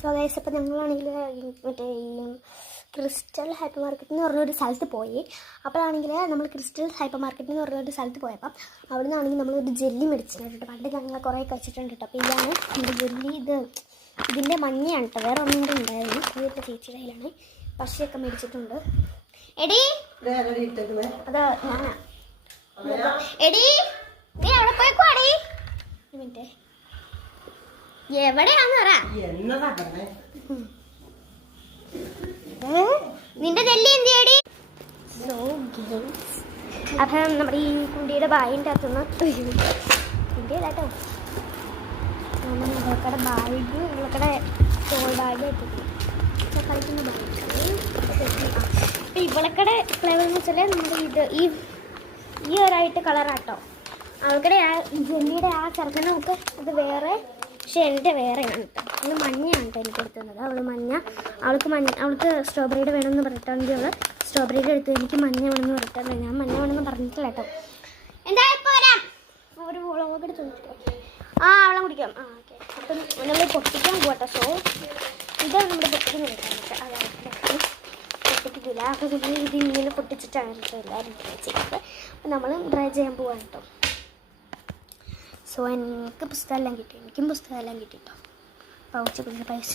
So guys, അപ്പോൾ ഞങ്ങളാണെങ്കിൽ മറ്റേ ഈ ക്രിസ്റ്റൽ ഹൈപ്പർ മാർക്കറ്റ് എന്ന് പറഞ്ഞൊരു സ്ഥലത്ത് പോയി. അപ്പോഴാണെങ്കിൽ നമ്മൾ ക്രിസ്റ്റൽ ഹൈപ്പർ മാർക്കറ്റ് എന്ന് പറഞ്ഞൊരു സ്ഥലത്ത് പോയപ്പം അവിടെ നിന്നാണെങ്കിൽ നമ്മളൊരു ജെല്ലി മേടിച്ചിട്ടുണ്ട് കേട്ടോ. പണ്ട് ഞങ്ങൾ കുറേ കഴിച്ചിട്ടുണ്ട് കേട്ടോ. അപ്പോൾ ഇതാണ് നമ്മുടെ ജെല്ലി. ഇതിൻ്റെ മഞ്ഞയാണ് കേട്ടോ, വേറെ ഒന്നും കൂടി ഉണ്ടായിരുന്നു. ഇതിപ്പോൾ ചേച്ചിയുടെ കയ്യിലാണ്. പശയൊക്കെ മേടിച്ചിട്ടുണ്ട്. എടി അത് ഞാനാ. എടി നീ അവിടെ പോയിക്കോടി. ഒരു മിനിറ്റ്, എവിടെയാന്ന് പറ. നിന്റെ ജെല്ലി എന്ത് ചെയ്യടി? സോ ഗെയിംസ്, അപ്പം നമ്മുടെ ഈ കുണ്ടിയുടെ ബാഗിൻ്റെ അകത്തുനിന്ന് കുണ്ടിയല്ലാട്ടോ, ഇവക്കടെ ബാഗ്, ഇവക്കടെ ടോൾ ബാഗ് കളിക്കുന്ന ബാഗ്. അപ്പം ഇവളക്കടെ ഫ്ലേവർ എന്ന് വെച്ചാൽ നമ്മുടെ ഈ ഒരായിട്ട് കളറാട്ടോ. അവൾക്കടെ ആ ജെല്ലിയുടെ ആ ചെറുക്കനെ നമുക്ക് ഇത് വേറെ, പക്ഷെ എൻ്റെ വേറെയാണ് കേട്ടോ. അവൾ മഞ്ഞയാണ് കേട്ടോ എനിക്ക് എടുക്കുന്നത്. അവൾക്ക് സ്ട്രോബെറിയുടെ വേണമെന്ന് പറഞ്ഞിട്ടാണെങ്കിൽ അവൾ സ്ട്രോബെറിയുടെ എടുത്ത് എനിക്ക് മഞ്ഞ വേണമെന്ന് പറഞ്ഞിട്ടല്ല. ഞാൻ മഞ്ഞ വേണമെന്ന് പറഞ്ഞിട്ടില്ല കേട്ടോ. എന്തായാലും വരാം, ഒരു വ്ളോഗ് എടുത്ത് വെള്ളം കുടിക്കാം. ഓക്കെ, അപ്പം നമ്മൾ പൊട്ടിക്കാൻ പോകട്ടെ. സോ ഇതാണ് നമ്മുടെ പൊട്ടിക്കുന്ന കേട്ടോ. അതായത് പൊട്ടിക്കില്ല, അപ്പോൾ ഇത് ഇങ്ങനെ പൊട്ടിച്ചിട്ടാണ് കേട്ടോ എല്ലാവരും ട്രൈ ചെയ്യുന്നത്. അപ്പം നമ്മൾ ട്രൈ ചെയ്യാൻ പോവാണ് കേട്ടോ. സോ എനിക്കും പുസ്തകമെല്ലാം കിട്ടി കേട്ടോ. പൗച്ച് പിന്നെ പൈസ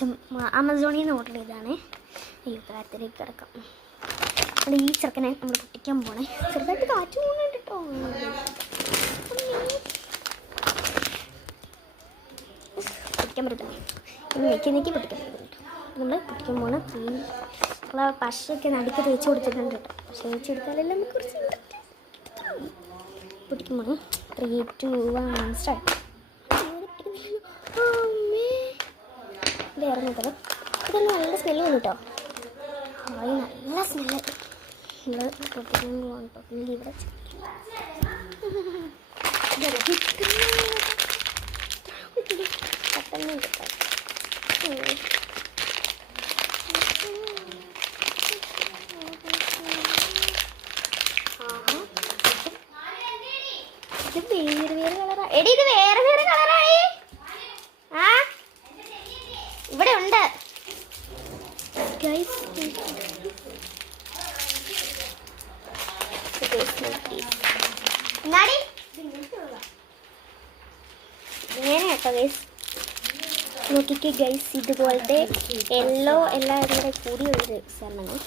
ആമസോണിൽ നിന്ന് ഓർഡർ ചെയ്താണ്. അയ്യോ, കാത്തിലേക്ക് കിടക്കാം. അത് ഈ ചെറുക്കനെ നമ്മൾ പൊട്ടിക്കാൻ പോണേ. ചെറുതായിട്ട് കാറ്റ് പോകുന്നുണ്ട് കേട്ടോ. പൊട്ടിക്കാൻ പറ്റില്ല, നീക്കി പൊട്ടിക്കാൻ പറ്റില്ല കേട്ടോ. നമ്മൾ പൊട്ടിക്കാൻ പോണ നമ്മളെ പശയൊക്കെ നടുക്ക് തേച്ച് കൊടുത്തിട്ടുണ്ട് കേട്ടോ. പക്ഷേ തേച്ച് കൊടുത്താലെല്ലാം നമുക്ക് കുറച്ച് പൊട്ടിക്കാൻ പോണേ. 3, 2, 1 സ്റ്റാർട്ട്. ഇറങ്ങിട്ടത് ഇതെല്ലാം നല്ല സ്മെല്ല് വന്നു കേട്ടോ. നല്ല സ്മെല്ല്. നമ്മൾ പൊട്ടിക്കാൻ പോകാൻ കേട്ടോ. പിന്നെ ഇവിടെ പെട്ടെന്ന് കിട്ടാം. ഇത് വേറെ കളറാ. എടി ഇത് വേറെ കളറായി. ആ ഇവിടെ ഉണ്ട് ഗൈസ്. ഇങ്ങനെ കേട്ടോ ഗൈസ്, നോക്കിക്ക് ഗൈസ്. ഇതുപോലത്തെ യെല്ലോ എല്ലാവരും കൂടെ കൂടി ഒരു സാധനമാണ്.